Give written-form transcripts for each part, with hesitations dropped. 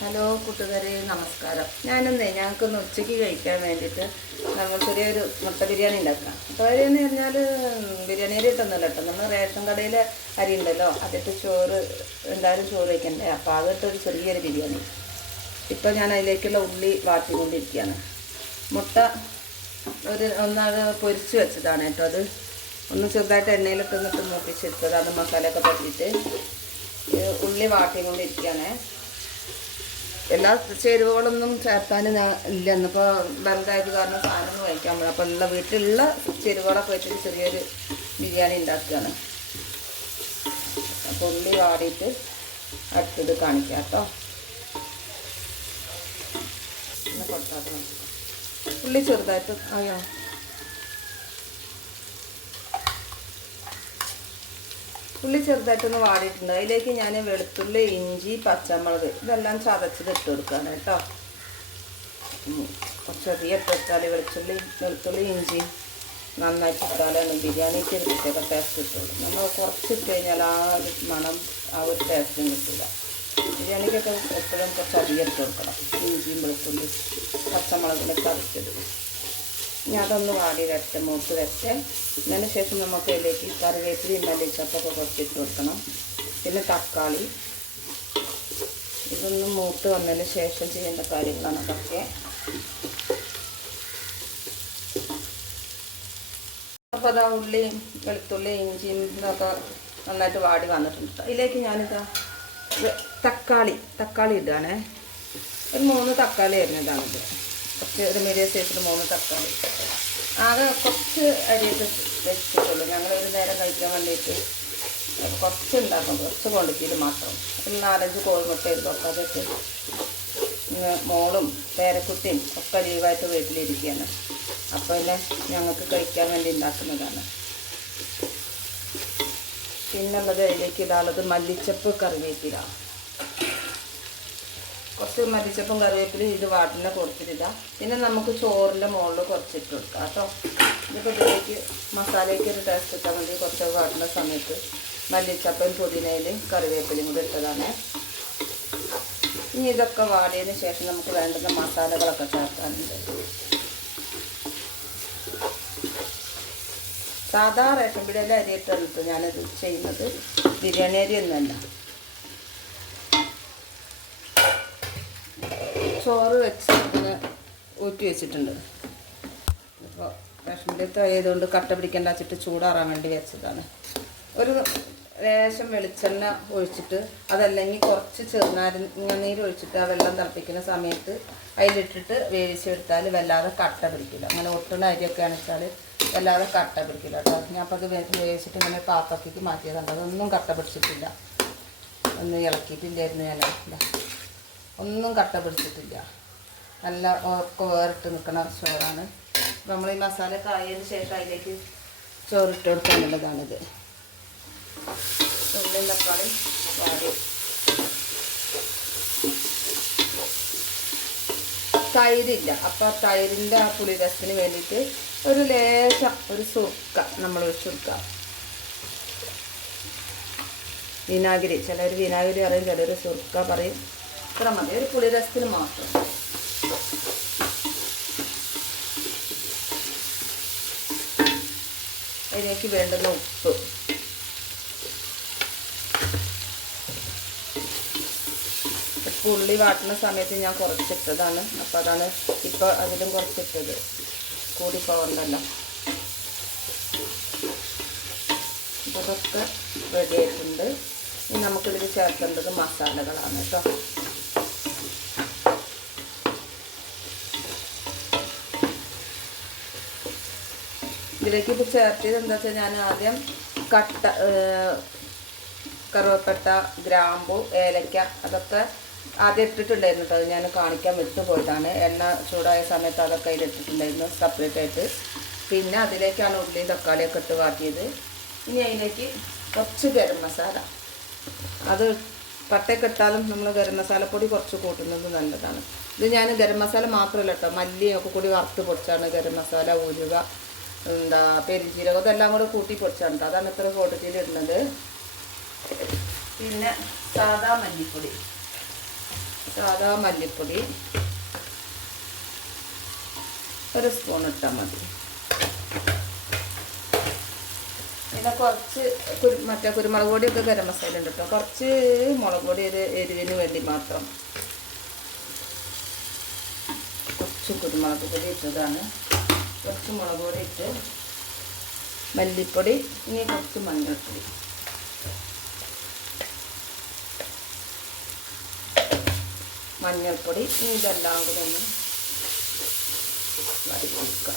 Hello കൂട്ടുകാരെ, നമസ്കാരം. ഞങ്ങൾക്കൊന്ന് ഉച്ചയ്ക്ക് കഴിക്കാൻ വേണ്ടിയിട്ട് നമ്മൾ ചെറിയൊരു മുട്ട ബിരിയാണി ഉണ്ടാക്കാം. മുട്ട ബിരിയാണി പറഞ്ഞാൽ ബിരിയാണി അരി ഇട്ടൊന്നുമല്ല കേട്ടോ. നമ്മൾ റേഷൻ കടയിലെ അരി ഉണ്ടല്ലോ, അതിട്ട് ചോറ് എന്തായാലും ചോറ് വയ്ക്കണ്ടേ. അപ്പോൾ അതിട്ടൊരു ചെറിയൊരു ബിരിയാണി. ഇപ്പോൾ ഞാൻ അതിലേക്കുള്ള ഉള്ളി വാട്ടിക്കൊണ്ടിരിക്കുകയാണ്. മുട്ട ഒന്നത് പൊരിച്ച് വെച്ചതാണ് കേട്ടോ. അത് ഒന്ന് ചെറുതായിട്ട് എണ്ണയിലിട്ടൊന്നിട്ട് മൂപ്പിച്ചെടുത്തതാണ്. മസാലയൊക്കെ പറ്റിയിട്ട് ഉള്ളി വാട്ടിക്കൊണ്ടിരിക്കുകയാണ്. എല്ലാ ചേരുവകളൊന്നും ചേർക്കാൻ ഇല്ല. എന്നിപ്പോൾ ബന്ധായത് കാരണം സാധനം കഴിക്കാൻ പറ്റും. അപ്പോൾ ഉള്ള വീട്ടിലുള്ള ചേരുവകളൊക്കെ വെച്ചിട്ട് ചെറിയൊരു ബിരിയാണി ഉണ്ടാക്കുകയാണ്. അപ്പോൾ ഉള്ളി വാടിയിട്ട് അടുത്തത് കാണിക്കാം കേട്ടോ. ഒന്ന് കൊടുത്താൽ ഉള്ളി ചെറുതായിട്ട് അയ്യോ ഉള്ളി ചെറുതായിട്ടൊന്ന് വാടിയിട്ടുണ്ട്. അതിലേക്ക് ഞാൻ വെളുത്തുള്ളി, ഇഞ്ചി, പച്ചമുളക് ഇതെല്ലാം ചതച്ചത് ഇട്ട് കൊടുക്കുകയാണ് കേട്ടോ. ചെറിയ ഇട്ട് വെച്ചാൽ വെളുത്തുള്ളി ഇഞ്ചി നന്നായിട്ട് ഇട്ടാലാണ് ബിരിയാണിക്ക് ഒരു പ്രത്യേക ടേസ്റ്റ് കിട്ടുള്ളൂ. നമ്മൾ കുറച്ചിട്ട് കഴിഞ്ഞാൽ ആ ഒരു മണം, ആ ഒരു ടേസ്റ്റും കിട്ടില്ല. ബിരിയാണിക്കൊക്കെ എപ്പോഴും കുറച്ച് അധികം ഇട്ട് കൊടുക്കണം. ഇഞ്ചിയും വെളുത്തുള്ളി പച്ചമുളകിനെ ചതച്ചത്. ഇനി അതൊന്ന് വാടി വരട്ടെ, മൂത്ത് വരട്ടെ. അതിന് ശേഷം നമുക്ക് ഇതിലേക്ക് കറിവേപ്പിലയും മല്ലിച്ചപ്പൊക്കെ കുറച്ചിട്ട് കൊടുക്കണം. പിന്നെ തക്കാളി. ഇതൊന്ന് മൂത്ത് വന്നതിന് ശേഷം ചെയ്യേണ്ട കാര്യങ്ങളാണ് അതൊക്കെ. അപ്പോൾ അതാ ഉള്ളിയും വെളുത്തുള്ളി ഇഞ്ചിയും ഇതൊക്കെ നന്നായിട്ട് വാടി വന്നിട്ടുണ്ട്. അതിലേക്ക് ഞാനിതാ തക്കാളി ഇടുകയാണേ. ഒരു 3 തക്കാളി വരുന്നതാണിത്. കുറച്ച് ഒരു മീഡിയം സൈസിൽ 3 തക്കാളി. ആകെ കുറച്ച് അരിയൊക്കെ വെച്ചിട്ടുള്ളൂ. ഞങ്ങളൊരു നേരം കഴിക്കാൻ വേണ്ടിയിട്ട് കുറച്ച് ഉണ്ടാക്കും, കുറച്ച് ക്വാണ്ടിറ്റിയിൽ മാത്രം. അപ്പം 4-5 കോഴിമുട്ട ഇതൊക്കെ അതൊക്കെ മോളും പേരക്കുട്ടിയും ഒക്കെ ലീവായിട്ട് വീട്ടിലിരിക്കുകയാണ്. അപ്പോൾ പിന്നെ ഞങ്ങൾക്ക് കഴിക്കാൻ വേണ്ടി ഉണ്ടാക്കുന്നതാണ്. പിന്നുള്ളത് അതിലേക്ക് ഇടാനുള്ളത് മല്ലിച്ചപ്പ്, കറിവേപ്പില. കുറച്ച് മല്ലിച്ചപ്പും കറിവേപ്പിലും ഇത് വാട്ടിനെ കൊടുത്തിട്ടില്ല. പിന്നെ നമുക്ക് ചോറിൻ്റെ മുകളിൽ കുറച്ചിട്ട് കൊടുക്കാം കേട്ടോ. ഇതിപ്പോൾ ഇതിലേക്ക് മസാലയ്ക്ക് ഒരു ടേസ്റ്റ് കിട്ടാൻ വേണ്ടി കുറച്ച് വാട്ടുന്ന സമയത്ത് മല്ലിച്ചപ്പയും പുതിനയിലും കറിവേപ്പിലും കൂടി ഇട്ടതാണ്. ഇനി ഇതൊക്കെ വാടിയതിന് ശേഷം നമുക്ക് വേണ്ടുന്ന മസാലകളൊക്കെ ചേർക്കാനുണ്ട്. സാധാ റേഷൻ പീടികയിലെ അരി ഇട്ടിട്ട് ഞാനിത് ചെയ്യുന്നത്. ബിരിയാണി അരി ഒന്നുമല്ല. ചോറ് വെച്ച് ഇങ്ങനെ ഊറ്റി വെച്ചിട്ടുണ്ട്. അപ്പോൾ റേഷൻ പീടികത്തെ ആയതുകൊണ്ട് കട്ട പിടിക്കേണ്ട വെച്ചിട്ട് ചൂടാറാൻ വേണ്ടി വെച്ചതാണ്. ഒരു ലേശം വെളിച്ചെണ്ണ ഒഴിച്ചിട്ട്, അതല്ലെങ്കിൽ കുറച്ച് ചെറുനാരങ്ങ ഒഴിച്ചിട്ട് ആ വെള്ളം തിളപ്പിക്കുന്ന സമയത്ത് അതിലിട്ടിട്ട് വേവിച്ചെടുത്താൽ വല്ലാതെ കട്ട പിടിക്കില്ല. അങ്ങനെ ഒട്ടുന്ന അരിയൊക്കെ ആണെച്ചാൽ വല്ലാതെ കട്ട പിടിക്കില്ല കേട്ടോ. ഞാൻ അപ്പോൾ അത് വേവിച്ചിട്ട് ഇങ്ങനെ പാത്രത്തേക്ക് മാറ്റിയതുണ്ട്. അതൊന്നും കട്ട പിടിച്ചിട്ടില്ല. ഒന്നും ഇളക്കിയിട്ടില്ലായിരുന്നു ഞാൻ. ഒന്നും കട്ട പിടിച്ചിട്ടില്ല. നല്ല വേറിട്ട് നിൽക്കുന്ന ചോറാണ്. നമ്മൾ ഈ മസാല കായതിന് ശേഷം അതിലേക്ക് ചോറിട്ട് കൊടുക്കാനുള്ളതാണിത്. ഉള്ളിയും തക്കാളി വാടി. തൈരില്ല. അപ്പോൾ തൈരിൻ്റെ ആ പുളിരസത്തിന് വേണ്ടിയിട്ട് ഒരു ലേശം ഒരു സുർക്ക നമ്മൾ ഒഴിച്ച് കൊടുക്കുക. വിനാഗിരി, ചിലർ വിനാഗിരി പറയും, ചിലർ സുർക്ക പറയും. ഇത്ര മതി, ഒരു പുളിരസത്തിന് മാത്രം. അതിലേക്ക് വേണ്ടുന്ന ഉപ്പ്. ഉള്ളി വാട്ടുന്ന സമയത്ത് ഞാൻ കുറച്ചിട്ടതാണ്. അപ്പോൾ അതാണ് ഇപ്പോൾ അതിലും കുറച്ചിട്ടത്. കൂടി പോകണ്ടല്ലോ. ഇതൊക്കെ റെഡി ആയിട്ടുണ്ട്. ഇനി നമുക്കിതിൽ ചേർക്കേണ്ടത് മസാലകളാണ് കേട്ടോ. ഇതിലേക്ക് ഇപ്പോൾ ചേർത്തത് എന്താ വെച്ചാൽ, ഞാൻ ആദ്യം കറുവപ്പട്ട, ഗ്രാമ്പു, ഏലക്ക അതൊക്കെ ആദ്യം ഇട്ടിട്ടുണ്ടായിരുന്നു കേട്ടോ. അത് ഞാൻ കാണിക്കാൻ വിട്ടുപോയതാണ്. എണ്ണ ചൂടായ സമയത്ത് അതൊക്കെ അതിലിട്ടിട്ടുണ്ടായിരുന്നു സെപ്പറേറ്റ് ആയിട്ട്. പിന്നെ അതിലേക്കാണ് ഉള്ളിയും തക്കാളിയൊക്കെ ഇട്ട് വാട്ടിയത്. ഇനി അതിലേക്ക് കുറച്ച് ഗരം മസാല. അത് പട്ടയൊക്കെ ഇട്ടാലും നമ്മൾ ഗരം മസാലപ്പൊടി കുറച്ച് കൂട്ടുന്നത് നല്ലതാണ്. ഇത് ഞാൻ ഗരം മസാല മാത്രമല്ല കേട്ടോ, മല്ലിയൊക്കെ കൂടി വറുത്ത് പൊടിച്ചാണ് ഗരം മസാല, ഉലുവ, പെരിഞ്ചീരകം ഇതെല്ലാം കൂടെ കൂട്ടി പൊടിച്ചാണ്. അതാണ് ഇത്ര ക്വാണ്ടിറ്റിയിൽ ഇടുന്നത്. പിന്നെ സാദാ മല്ലിപ്പൊടി സാധാ മല്ലിപ്പൊടി 1 സ്പൂൺ ഇട്ടാൽ മതി. പിന്നെ കുറച്ച് മറ്റേ കുരുമുളക് പൊടിയൊക്കെ ഗരം മസാല ഉണ്ട് കേട്ടോ. കുറച്ച് മുളക് പൊടി ഒരു എരിവിന് വേണ്ടി മാത്രം കുറച്ച് കുരുമുളക് പൊടി ഇട്ടതാണ്. കുറച്ച് മുളക് പൊടി ഇട്ട് മല്ലിപ്പൊടി, ഇനി കുറച്ച് മഞ്ഞൾപ്പൊടി, മഞ്ഞൾപ്പൊടി, ഇതെല്ലാം കൂടെ ഒന്ന് വറുക്കുക.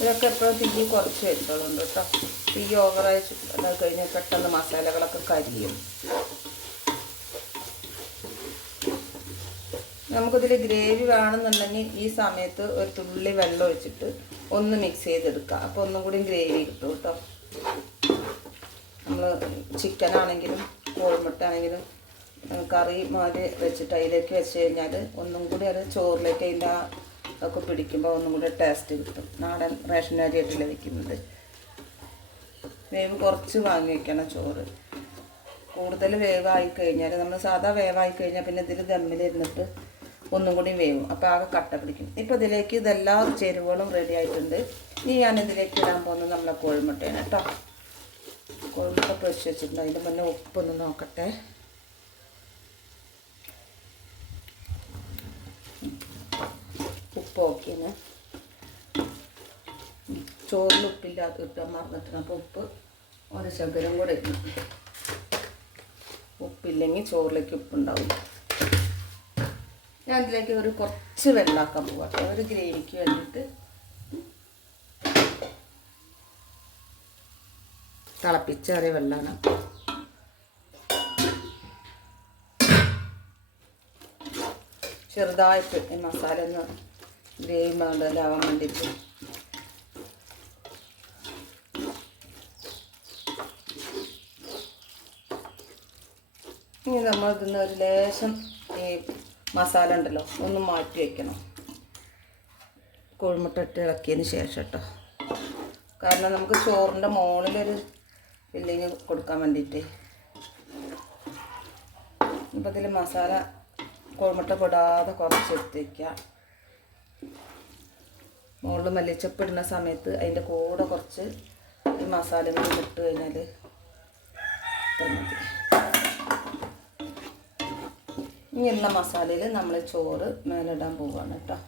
ഇതൊക്കെ എപ്പോഴും തീ കുറച്ച് വെച്ചോളുണ്ട് കേട്ടോ. തീ ഓവറായി കഴിഞ്ഞാൽ പെട്ടെന്ന് മസാലകളൊക്കെ കരിയും. നമുക്കിതിൽ ഗ്രേവി വേണമെന്നുണ്ടെങ്കിൽ ഈ സമയത്ത് ഒരു തുള്ളി വെള്ളം ഒഴിച്ചിട്ട് ഒന്ന് മിക്സ് ചെയ്തെടുക്കാം. അപ്പോൾ ഒന്നും കൂടി ഗ്രേവി കിട്ടും കേട്ടോ. നമ്മൾ ചിക്കനാണെങ്കിലും കോഴിമുട്ട ആണെങ്കിലും കറി മാതിരി വെച്ചിട്ട് അതിലേക്ക് വെച്ച് കഴിഞ്ഞാൽ ഒന്നും കൂടി അത് ചോറിലേക്ക് അതിൻ്റെ ഒക്കെ പിടിക്കുമ്പോൾ ഒന്നും കൂടി ടേസ്റ്റ് കിട്ടും. നാടൻ റേഷൻ അരിയായിട്ടല്ലേ വയ്ക്കുന്നത്. വേവ് കുറച്ച് വാങ്ങി വയ്ക്കണം ചോറ്. കൂടുതൽ വേവായി കഴിഞ്ഞാൽ, നമ്മൾ സാധാ വേവായി കഴിഞ്ഞാൽ പിന്നെ ഇതിൽ ദമ്മിലിരുന്നിട്ട് ഒന്നും കൂടി വേവും. അപ്പോൾ ആകെ കട്ട പിടിക്കും. ഇപ്പോൾ ഇതിലേക്ക് ഇതെല്ലാ ചേരുവകളും റെഡി ആയിട്ടുണ്ട്. ഇനി ഞാനിതിലേക്ക് ഇടാൻ പോകുന്നത് നമ്മളെ കോഴിമുട്ടയാണ് കേട്ടോ. കോഴിമുട്ട പൊരിച്ച് വെച്ചിട്ടുണ്ട്. അതിൻ്റെ മുന്നേ ഉപ്പൊന്ന് നോക്കട്ടെ. ഉപ്പ് ഓക്കെയാണ്. ചോറിൽ ഉപ്പില്ലാതെ ഇട്ടാൻ മറന്നിട്ടുണ്ട്. അപ്പോൾ ഉപ്പ് ഒരു ശകലം കൂടെ ഇടണം. ഉപ്പില്ലെങ്കിൽ ചോറിലേക്ക് ഉപ്പുണ്ടാവില്ല. ഞാൻ അതിലേക്ക് ഒരു കുറച്ച് വെള്ളമാക്കാൻ പോകട്ടെ. ഒരു ഗ്രേവിക്ക് വേണ്ടിയിട്ട് തിളപ്പിച്ചേറിയ വെള്ളമാണ്. ചെറുതായിട്ട് ഈ മസാല ഒന്ന് ഗ്രേവി മോഡലാവാൻ വേണ്ടിയിട്ട് ഇനി നമ്മൾ ഇതിന്ന് ഒരു ലേശം ഈ മസാല ഉണ്ടല്ലോ ഒന്ന് മാറ്റി വയ്ക്കണം. കോഴിമുട്ട ഇട്ട് ഇളക്കിയതിന് ശേഷം കേട്ടോ. കാരണം നമുക്ക് ചോറിൻ്റെ മുകളിലൊരു ഫില്ലിങ് കൊടുക്കാൻ വേണ്ടിയിട്ട്. ഇപ്പോൾ ഇതിൽ മസാല കോഴിമുട്ട പെടാതെ കുറച്ചെടുത്ത് വയ്ക്കുക. മുകളിൽ മല്ലിച്ചപ്പ് ഇടുന്ന സമയത്ത് അതിൻ്റെ കൂടെ കുറച്ച് ഈ മസാല കൂടി ഇട്ട് കഴിഞ്ഞാൽ മതി. ഇനി ഉള്ള മസാലയിൽ നമ്മൾ ചോറ് മേലിടാൻ പോവുകയാണ് കേട്ടോ.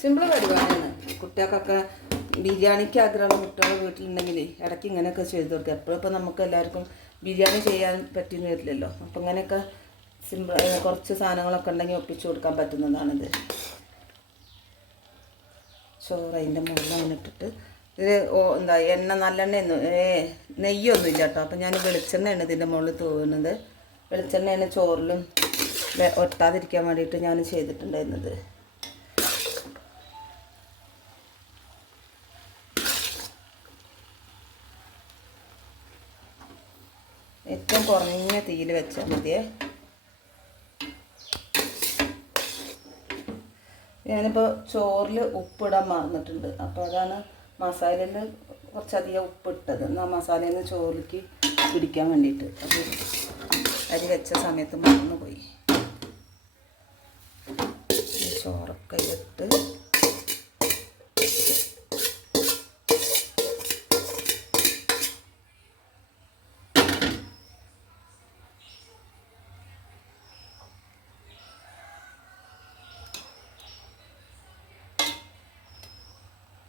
സിമ്പിൾ പരിപാടിയാണ്. കുട്ടികൾക്കൊക്കെ ബിരിയാണിക്ക് ആഗ്രഹമുള്ള കുട്ടികൾ വീട്ടിലുണ്ടെങ്കിൽ ഇടയ്ക്ക് ഇങ്ങനെയൊക്കെ ചെയ്ത് കൊടുക്കുക. എപ്പോഴും ഇപ്പോൾ നമുക്ക് എല്ലാവർക്കും ബിരിയാണി ചെയ്യാൻ പറ്റിയെന്ന് വരില്ലല്ലോ. അപ്പം ഇങ്ങനെയൊക്കെ സിമ്പിൾ കുറച്ച് സാധനങ്ങളൊക്കെ ഉണ്ടെങ്കിൽ ഒപ്പിച്ച് കൊടുക്കാൻ പറ്റുന്നതാണിത്. ചോറ് അതിൻ്റെ മുകളിൽ അങ്ങനെ ഇട്ടിട്ട് ഇത് എന്താ എണ്ണ നല്ലെണ്ണയൊന്നും നെയ്യൊന്നും ഇല്ല കേട്ടോ. അപ്പം ഞാൻ വെളിച്ചെണ്ണയാണ് ഇതിൻ്റെ മുകളിൽ തൂവുന്നത്. വെളിച്ചെണ്ണയാണ് ചോറിലും ഒട്ടാതിരിക്കാൻ വേണ്ടിയിട്ട് ഞാൻ ചെയ്തിട്ടുണ്ടായിരുന്നത്. ഏറ്റവും കുറഞ്ഞ തീയിൽ വെച്ചാൽ മതിയേ. ഞാനിപ്പോൾ ചോറിൽ ഉപ്പിടാൻ മറന്നിട്ടുണ്ട്. അപ്പോൾ അതാണ് മസാലയിൽ കുറച്ചധികം ഉപ്പിട്ടത്. എന്നാൽ മസാലയിൽ നിന്ന് ചോറിലേക്ക് പിടിക്കാൻ വേണ്ടിയിട്ട്. അത് അരി വെച്ച സമയത്ത് മറന്നു പോയി. ചോറൊക്കെ ഇട്ട്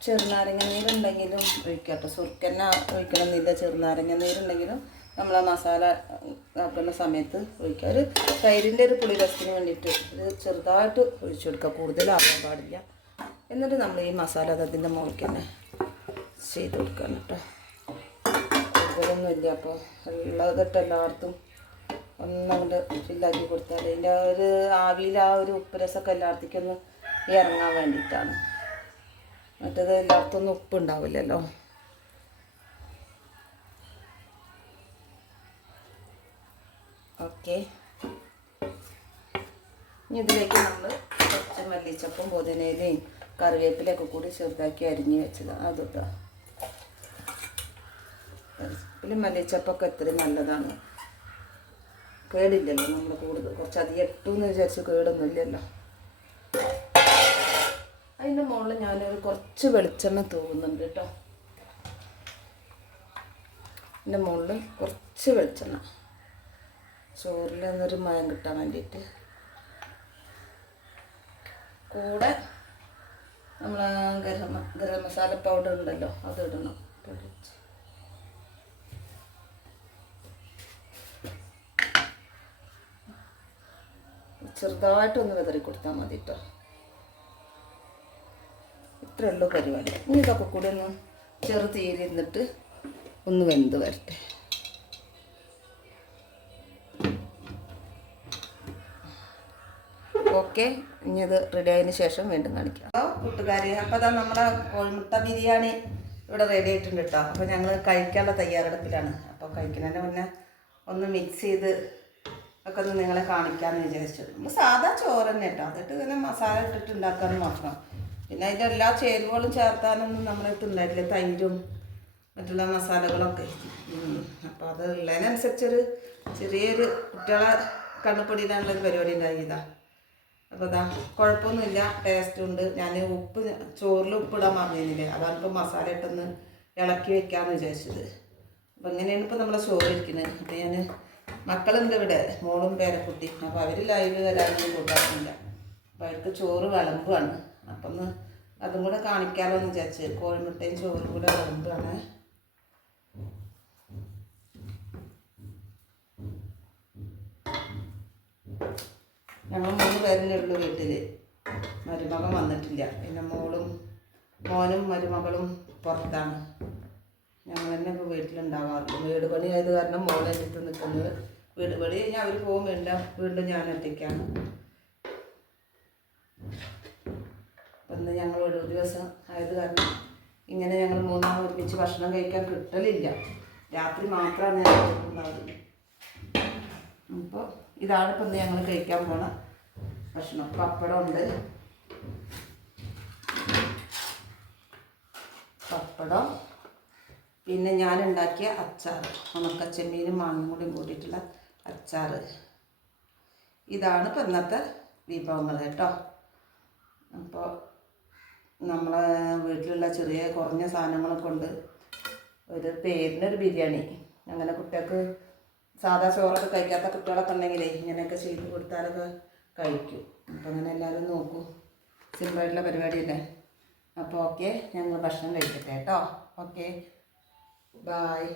ചെറുനാരങ്ങ നീരുണ്ടെങ്കിലും ഒഴിക്കട്ടെ. സുർക്കന്നെ ഒഴിക്കണമെന്നില്ല. ചെറുനാരങ്ങ നീരുണ്ടെങ്കിലും നമ്മൾ ആ മസാല ആക്കുന്ന സമയത്ത് ഒഴിക്കുക. ഒരു തൈരിൻ്റെ ഒരു പുളി രസത്തിന് വേണ്ടിയിട്ട് ഇത് ചെറുതായിട്ട് ഒഴിച്ചു കൊടുക്കുക. കൂടുതലാവാൻ പാടില്ല. എന്നിട്ട് നമ്മൾ ഈ മസാല അതിൻ്റെ മുകളിൽ തന്നെ ചെയ്ത് കൊടുക്കണം കേട്ടോ. കൂടുതലൊന്നുമില്ല. അപ്പോൾ ഉള്ളതിട്ട് എല്ലായിടത്തും ഒന്നങ്ങോട്ട് ഫില്ലാക്കി കൊടുത്താൽ അതിൻ്റെ ഒരു ആവിയിൽ ആ ഒരു ഉപ്പ് രസമൊക്കെ എല്ലായിടത്തേക്കും ഒന്ന് ഇറങ്ങാൻ വേണ്ടിയിട്ടാണ്. മറ്റേത് എല്ലായിടത്തൊന്നും ഉപ്പുണ്ടാവില്ലല്ലോ. ഓക്കെ, ഇനി ഇതിലേക്ക് നമ്മൾ കുറച്ച് മല്ലിച്ചപ്പും പുതിനയിലയും കറിവേപ്പിലൊക്കെ കൂടി ചെറുതാക്കി അരിഞ്ഞ് വെച്ചതാണ്. അതിട്ടോ, പിന്നെ മല്ലിച്ചപ്പൊക്കെ എത്രയും നല്ലതാണ്, കേടില്ലല്ലോ. നമ്മൾ കൂടുതൽ കുറച്ചധികം ഇട്ടുമെന്ന് വിചാരിച്ച് കേടൊന്നുമില്ലല്ലോ. അതിൻ്റെ മുകളിൽ ഞാനൊരു കുറച്ച് വെളിച്ചെണ്ണ തൂകുന്നുണ്ട് കേട്ടോ. അതിൻ്റെ മുകളിൽ കുറച്ച് വെളിച്ചെണ്ണ, ചോറിൽ നിന്നൊരു മയം കിട്ടാൻ വേണ്ടിയിട്ട്. കൂടെ നമ്മൾ ഗരം മസാല പൗഡർ ഉണ്ടല്ലോ, അത് ഇടണം. ചെറുതായിട്ടൊന്ന് വിതറി കൊടുത്താൽ മതി കേട്ടോ. ഇത്രയേ ഉള്ളൂ പരിപാടി. ഇനി ഇതൊക്കെ കൂടി ഒന്ന് ചെറു തീരിന്നിട്ട് ഒന്ന് വെന്ത് വരട്ടെ. ഓക്കെ, ഇനി ഇത് റെഡി ആയതിന് ശേഷം വീണ്ടും കാണിക്കാം. അപ്പോൾ കൂട്ടുകാരി, അപ്പോൾ അതാ നമ്മുടെ കോഴിമുട്ട ബിരിയാണി ഇവിടെ റെഡി ആയിട്ടുണ്ട് കേട്ടോ. അപ്പോൾ ഞങ്ങൾ കഴിക്കാനുള്ള തയ്യാറെടുപ്പിലാണ്. അപ്പോൾ കഴിക്കുന്നതിന് മുന്നേ ഒന്ന് മിക്സ് ചെയ്ത് ഒക്കെ ഒന്ന് നിങ്ങളെ കാണിക്കാമെന്ന് വിചാരിച്ചു. നമ്മൾ സാധാ ചോറ് തന്നെ കേട്ടോ, അതിട്ട് ഇങ്ങനെ മസാല ഇട്ടിട്ട് ഉണ്ടാക്കാനും നോക്കണം. പിന്നെ അതിൻ്റെ എല്ലാ ചേരുവകളും ചേർത്താനൊന്നും നമ്മളിട്ട് ഉണ്ടായിട്ടില്ല, തൈരും മറ്റുള്ള മസാലകളൊക്കെ. അപ്പോൾ അത് ഉള്ളതിനനുസരിച്ചൊരു ചെറിയൊരു കുട്ടികളെ കണ്ണുപ്പൊടിയിടാനുള്ളൊരു പരിപാടി ഉണ്ടാക്കിയതാ. അപ്പോൾ അതാ കുഴപ്പമൊന്നുമില്ല, ടേസ്റ്റ് ഉണ്ട്. ഞാൻ ഉപ്പ് ചോറിൽ ഉപ്പിടാൻ മറന്നിരുന്നില്ലേ, അതാണ് ഇപ്പോൾ മസാല ഇട്ടൊന്ന് ഇളക്കി വെക്കാമെന്ന് വിചാരിച്ചത്. അപ്പോൾ ഇങ്ങനെയാണ് ഇപ്പോൾ നമ്മളെ ചോറ് ഇരിക്കുന്നത്. അപ്പോൾ ഞാൻ മക്കളുണ്ട് ഇവിടെ, മോളും പേരക്കുട്ടി. അപ്പോൾ അവർ ലൈവ് വരാനൊന്നും കൂട്ടാറില്ല. അപ്പോൾ അവർക്ക് ചോറ് വിളമ്പുകയാണ്. അപ്പം ഒന്ന് അതും കൂടെ കാണിക്കാമല്ലോ എന്ന് വിചാരിച്ച് കോഴിമുട്ടയും ചോറും കൂടെ വിളമ്പുകയാണ്. ഞങ്ങൾ 3 പേരല്ലേ ഉള്ളൂ വീട്ടിൽ, മരുമകൻ വന്നിട്ടില്ല. പിന്നെ മോനും മരുമകളും പുറത്താണ്. ഞങ്ങൾ തന്നെ ഇപ്പോൾ വീട്ടിലുണ്ടാവാറില്ല. വീട് പണി ആയത് കാരണം മോളെ എടുത്ത് നിൽക്കുന്നത്. വീട് പണി കഴിഞ്ഞാൽ അവർ പോകും, വീണ്ടും ഞാൻ ഒറ്റയ്ക്കാണ്. അപ്പം ഇന്ന് ഞങ്ങൾ ഒരു ദിവസം ആയത് കാരണം ഇങ്ങനെ ഞങ്ങൾ 3 ആൾ ഒരുമിച്ച് ഭക്ഷണം കഴിക്കാൻ കിട്ടലില്ല. രാത്രി മാത്രമാണ് ഞാൻ ഉണ്ടാവുന്നത്. അപ്പോൾ ഇതാണ് ഇപ്പം ഇന്ന് ഞങ്ങൾ കഴിക്കാൻ പോണ ഭക്ഷണം. പപ്പടമുണ്ട്, പപ്പടം, പിന്നെ ഞാനുണ്ടാക്കിയ അച്ചാർ, ഉണക്കച്ചെമ്മീനും മാങ്ങയും കൂടി കൂട്ടിയിട്ടുള്ള അച്ചാർ. ഇതാണ് ഇപ്പം ഇന്നത്തെ വിഭവങ്ങൾ കേട്ടോ. അപ്പോൾ നമ്മളെ വീട്ടിലുള്ള ചെറിയ കുറഞ്ഞ സാധനങ്ങളെ കൊണ്ട് ഒരു പേരിനൊരു ബിരിയാണി, അങ്ങനെ കുട്ടികൾക്ക് സാധാ ചോറൊക്കെ കഴിക്കാത്ത കുട്ടികളൊക്കെ ഉണ്ടെങ്കിലേ ഇങ്ങനെയൊക്കെ ചെയ്ത് കൊടുത്താലൊക്കെ കഴിക്കും. അപ്പോൾ അങ്ങനെ എല്ലാവരും നോക്കൂ, സിമ്പിളായിട്ടുള്ള പരിപാടിയല്ലേ. അപ്പോൾ ഓക്കെ, ഞങ്ങൾ ഭക്ഷണം കഴിക്കട്ടെ കേട്ടോ. Okay, bye.